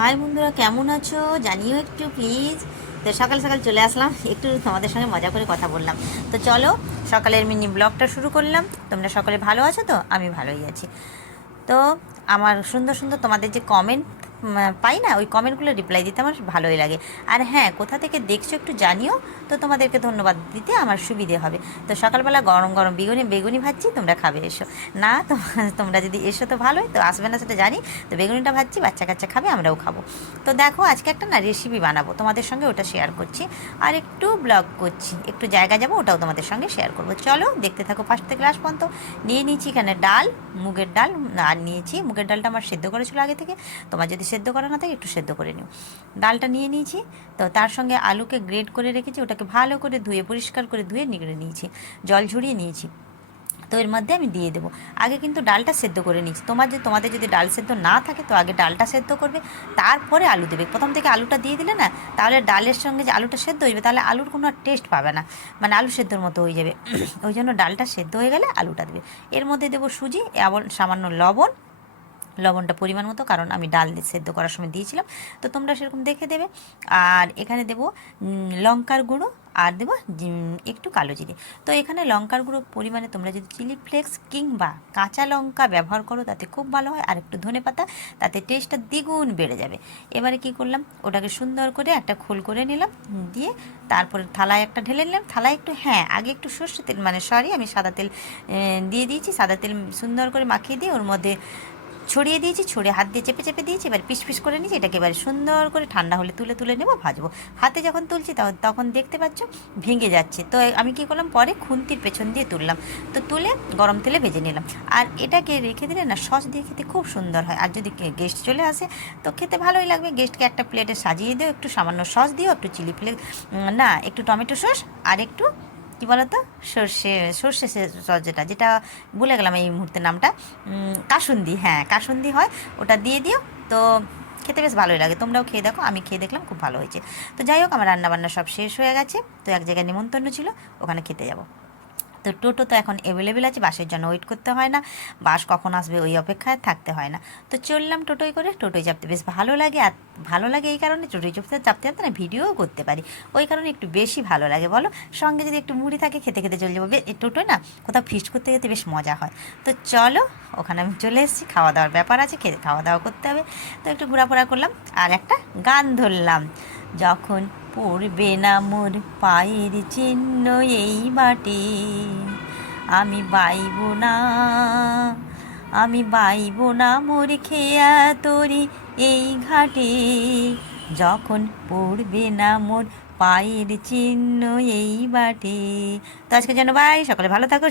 High বন্ধুরা, কেমন আছো জানিও একটু প্লিজ। তো সকাল সকাল চলে আসলাম, একটু তোমাদের সঙ্গে মজা করে কথা বললাম। তো চলো সকালের মিনি ব্লগটা শুরু করলাম। তোমরা সকলে ভালো আছো তো? আমি ভালোই আছি। তো আমার সুন্দর সুন্দর তোমাদের যে কমেন্ট পাই না, ওই কমেন্টগুলো রিপ্লাই দিতে আমার ভালোই লাগে। আর হ্যাঁ, কোথা থেকে দেখছো একটু জানিও, তো তোমাদেরকে ধন্যবাদ দিতে আমার সুবিধে হবে। তো সকালবেলা গরম গরম বেগুনি বেগুনি ভাজছি, তোমরা খাবে এসো। না তো তোমরা যদি এসো তো ভালোই, তো আসবে না সেটা জানি। তো বেগুনিটা ভাজছি, বাচ্চা কাচ্চা খাবে, আমরাও খাবো। তো দেখো আজকে একটা না রেসিপি বানাবো, তোমাদের সঙ্গে ওটা শেয়ার করছি। আর একটু ব্লগ করছি, একটু জায়গা যাবো, ওটাও তোমাদের সঙ্গে শেয়ার করবো। চলো দেখতে থাকো ফার্স্ট থেকে লাস্ট পর্যন্ত। নিয়ে নিয়েছি এখানে ডাল, মুগের ডাল। আর নিয়েছি মুগের ডালটা আমার সেদ্ধ করেছিল আগে থেকে। তোমার যদি সেদ্ধ করা না থাকে একটু সেদ্ধ করে নিও। ডালটা নিয়ে নিয়েছি। তো তার সঙ্গে আলুকে গ্রেড করে রেখেছি, ওটাকে ভালো করে ধুয়ে পরিষ্কার করে ধুয়ে নিগড়ে নিয়েছি, জল ঝরিয়ে নিয়েছি। তো এর মধ্যে আমি দিয়ে দেবো। আগে কিন্তু ডালটা সেদ্ধ করে নিচ্ছি। তোমাদের যদি ডাল সেদ্ধ না থাকে তো আগে ডালটা সেদ্ধ করবে, তারপরে আলু দেবে। প্রথম থেকে আলুটা দিয়ে দিলে না, তাহলে ডালের সঙ্গে যে আলুটা সেদ্ধ হয়ে যাবে, তাহলে আলুর কোনো টেস্ট পাবে না, মানে আলু সেদ্ধর মতো হয়ে যাবে। ওই জন্য ডালটা সেদ্ধ হয়ে গেলে আলুটা দেবে। এর মধ্যে দেবো সুজি এবং সামান্য লবণ। লবণটা পরিমাণ মতো, কারণ আমি ডাল সেদ্ধ করার সময় দিয়েছিলাম। তো তোমরা সেরকম দেখে দেবে। আর এখানে দেবো লঙ্কার গুঁড়ো, আর দেবো একটু কালো জিরে। তো এখানে লঙ্কার গুঁড়ো পরিমাণে তোমরা যদি চিলি ফ্লেক্স কিংবা কাঁচা লঙ্কা ব্যবহার করো তাতে খুব ভালো হয়। আর একটু ধনে পাতা, তাতে টেস্টটা দ্বিগুণ বেড়ে যাবে। এবারে কি করলাম, ওটাকে সুন্দর করে একটা খোল করে নিলাম, দিয়ে তারপরে থালায় একটা ঢেলে নিলাম। থালায় একটু, হ্যাঁ আগে একটু সর্ষে তেল, মানে সরি আমি সাদা তেল দিয়ে দিয়েছি। সাদা তেল সুন্দর করে মাখিয়ে দিয়ে ওর মধ্যে ছড়িয়ে দিয়েছি, ছড়িয়ে হাত দিয়ে চেপে চেপে দিয়েছি। এবার পিস পিস করে নিয়েছি। এটাকে এবারে সুন্দর করে ঠান্ডা হলে তুলে তুলে নেবো, ভাজবো। হাতে যখন তুলছি তখন দেখতে পাচ্ছ ভেঙে যাচ্ছে। তো আমি কী করলাম, পরে খুন্তির পেছন দিয়ে তুললাম। তো তুলে গরম তেলে ভেজে নিলাম। আর এটাকে রেখে দিলে না, সস দিয়ে খেতে খুব সুন্দর হয়। আর যদি গেস্ট চলে আসে তো খেতে ভালোই লাগবে। গেস্টকে একটা প্লেটে সাজিয়ে দিও, একটু সামান্য সস দিও, একটু চিলি ফ্লেক্স, না একটু টমেটো সস, আর একটু কী বলো তো, সর্ষে সর্ষে সস, যেটা যেটা ভুলে গেলাম এই মুহূর্তে নামটা, কাসুন্দি, হ্যাঁ কাসুন্দি হয়, ওটা দিয়ে দিও। তো খেতে বেশ ভালোই লাগে। তোমরাও খেয়ে দেখো, আমি খেয়ে দেখলাম খুব ভালো হয়েছে। তো যাই হোক, আমার রান্নাবান্না সব শেষ হয়ে গেছে। তো এক জায়গায় নিমন্ত্রণ ছিল, ওখানে খেতে যাব। তো টোটো তো এখন অ্যাভেলেবেল আছে, বাসের জন্য ওয়েট করতে হয় না, বাস কখন আসবে ওই অপেক্ষায় থাকতে হয় না। তো চললাম টোটোয় করে। টোটোয় চাপতে বেশ ভালো লাগে। আর ভালো লাগে এই কারণে, টোটোয় চাপতে চাপতে চাপতে না ভিডিওও করতে পারি, ওই কারণে একটু বেশি ভালো লাগে। বলো, সঙ্গে যদি একটু মুড়ি থাকে, খেতে খেতে চলে যাবো। এই টোটোয় না কোথাও ফিস্ট করতে যেতে বেশ মজা হয়। তো চলো, ওখানে আমি চলে এসেছি। খাওয়া দাওয়ার ব্যাপার আছে, খাওয়া দাওয়া করতে হবে। তো একটু ঘোরাফোরা করলাম আর একটা গান ধরলাম। যখন পড়বে না মোর পায়ের চিহ্ন এই বাটে, আমি বাইব না, আমি বাইব না মোর খেয়া তরি এই ঘাটে, যখন পড়বে না মোর পায়ের চিহ্ন এই বাটে। তো আজকের জন্য বাই, সকলে ভালো থাকো।